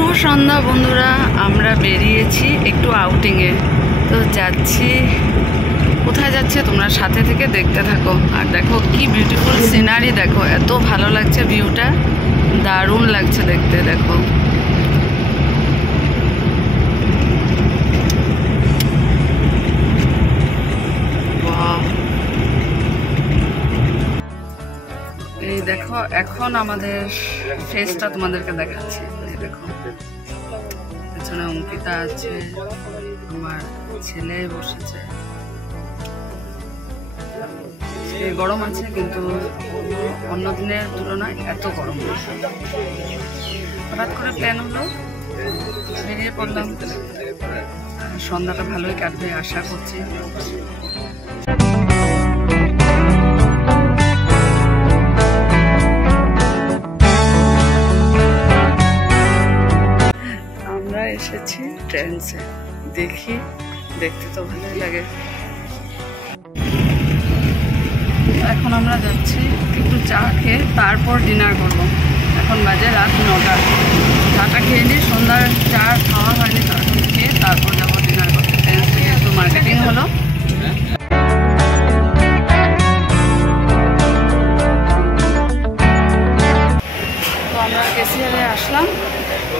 শুভ সন্ধ্যা বন্ধুরা, আমরা বেরিয়েছি একটু আউটিংয়ে। তো যাচ্ছি, কোথায় যাচ্ছে তোমরা সাথে থেকে দেখতে থাকো। আর দেখো কি বিউটিফুল সিনারি, দেখো এত ভালো লাগছে, ভিউটা দারুণ লাগছে দেখতে। দেখো এই দেখো, এখন আমাদের ফেসটা তোমাদেরকে দেখাচ্ছি। দেখো পেছনে অঙ্কিতা আছে, আমার ছেলে বসেছে। গরম আছে কিন্তু অন্য দিনের তুলনায় এত গরম নেই। হঠাৎ করে প্ল্যান হলো, বেরিয়ে পড়লাম। সন্ধ্যাটা ভালোই কাটবে আশা করছি। আমরা এসেছি ট্রেন্সে, দেখি, দেখতে তো ভালোই লাগে। এখন আমরা যাচ্ছি একটু চা খেয়ে তারপর ডিনার করবো। এখন বাজে রাত 9টা। চাটা খেয়ে নিই, সন্ধ্যার চা খাওয়া হয়নি, তো এখন খেয়ে তারপর যাবো ডিনার করতে। ট্রেন্স থেকে একটু মার্কেটিং হলো। তো আমরা কেসিয়ারে আসলাম,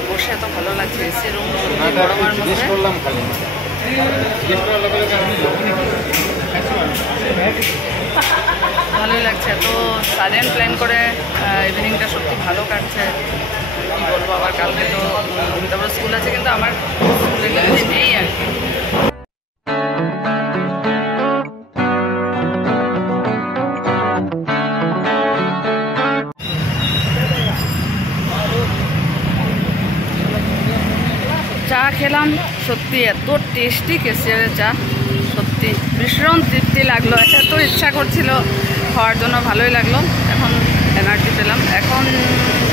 বসে এত ভালো লাগছে। এসি রুম গরমের মধ্যে ভালোই লাগছে। এত সাডেন প্ল্যান করে ইভিনিংটা সত্যি ভালো কাটছে। কী বলবো, আবার কালকে তো তারপরে স্কুল আছে, কিন্তু আমার স্কুলে নেই আর কি। চা খেলাম, সত্যি এত টেস্টি কেসিয়ারের চা, সত্যি ভীষণ তৃপ্তি লাগলো। এত ইচ্ছা করছিল খাওয়ার জন্য, ভালোই লাগলো। এখন এনার্জি পেলাম। এখন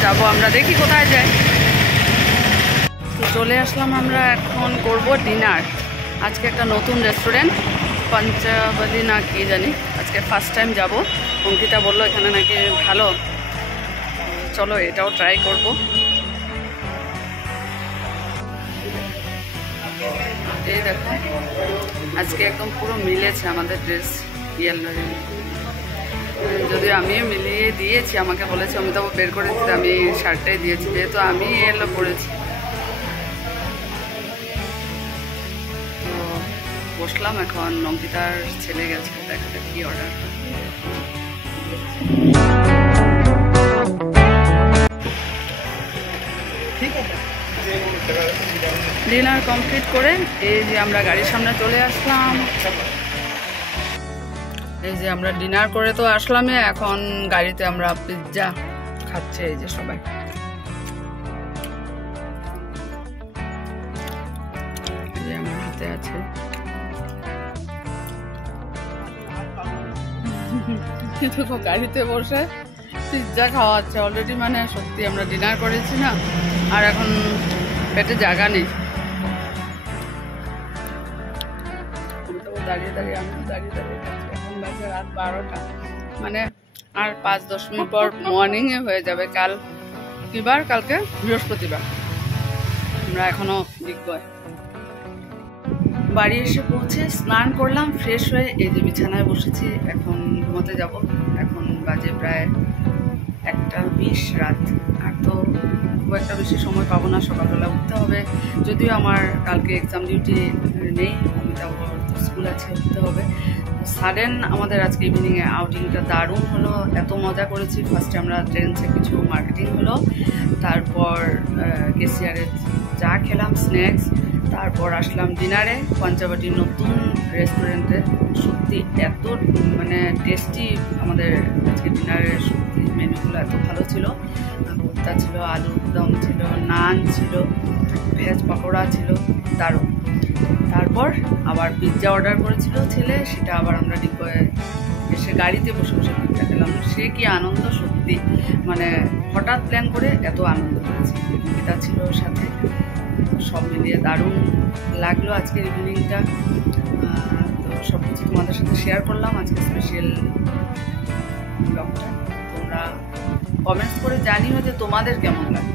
যাব আমরা, দেখি কোথায় যাই। চলে আসলাম আমরা, এখন করব ডিনার। আজকে একটা নতুন রেস্টুরেন্ট, পঞ্চবটি না কি জানি, আজকে ফার্স্ট টাইম যাব। অঙ্কিতা বললো এখানে নাকি ভালো, চলো এটাও ট্রাই করব। এই দেখো আজকে একদম পুরো মিলেছে আমাদের ড্রেস, ইয়েলো। যদিও আমিও মিলিয়ে দিয়েছি, আমাকে বলেছে অমিতাভ বের করে দিতে, আমি শার্টটাই দিয়েছি, যেহেতু আমি ইয়েলো পরেছি। তো বসলাম, এখন অঙ্কিতার ছেলে গেছে, দেখা যাক কি অর্ডার। ঠিক আছে, ডিনার কমপ্লিট করে এই যে আমরা গাড়ির সামনে চলে আসলাম। এই যে আমরা ডিনার করে তো আসলামই, এখন গাড়িতে আমরা পিৎজা খাচ্ছে। এই যে সবাই, এই যে আমার হাতে আছে। দেখো গাড়িতে বসে পিৎজা খাওয়াচ্ছে অলরেডি। মানে সত্যি আমরা ডিনার করেছি না, আর এখন পেটে জায়গা নেই। দাঁড়িয়ে দাঁড়িয়ে আমি দাঁড়িয়ে দাঁড়িয়ে খাচ্ছি। এখন বাজে রাত 12টা, মানে আর 5-10 মিনিট পর মর্নিংয়ে হয়ে যাবে। কাল কি বার? কালকে বৃহস্পতিবার। আমরা এখনো দিগ্গয়। বাড়ি এসে পৌঁছে স্নান করলাম, ফ্রেশ হয়ে এই যে বিছানায় বসেছি। এখন ঘুমোতে যাব। এখন বাজে প্রায় 1:20 রাত। আর তো খুব একটা বেশি সময় পাবো না, সকালবেলা উঠতে হবে। যদিও আমার কালকে এক্সাম ডিউটি নেই, আমি তারপর স্কুল আছে, উঠতে হবে। সাডেন আমাদের আজকে ইভিনিংয়ে আউটিংটা দারুণ হলো, এত মজা করেছি। ফার্স্টে আমরা ট্রেন্সে কিছু মার্কেটিং হলো, তারপর কেসিয়ারে চা খেলাম, স্ন্যাক্স, তারপর আসলাম ডিনারে পঞ্চবটির নতুন রেস্টুরেন্টে। সত্যি এত মানে টেস্টি আমাদের আজকে ডিনারের, সত্যি মেনুগুলো এত ভালো ছিল। ভর্তা ছিল, আলুর দম ছিল, নান ছিল, ভেজ পকোড়া ছিল, দারুণ। তারপর আবার পিৎজা অর্ডার করেছিল ছেলে, সেটা আবার আমরা ডিপোয়ে এসে গাড়িতে বসে বসে পিৎজা খেলাম। সে কি আনন্দ, সত্যি মানে হঠাৎ প্ল্যান করে এত আনন্দ করেছি। পিতা ছিল সাথে, সব মিলিয়ে দারুণ লাগলো আজকের ইভিনিংটা। তো সব কিছু তোমাদের সাথে শেয়ার করলাম আজকে স্পেশাল ব্লগটা। তোমরা কমেন্টস করে জানিও যে তোমাদের কেমন লাগে।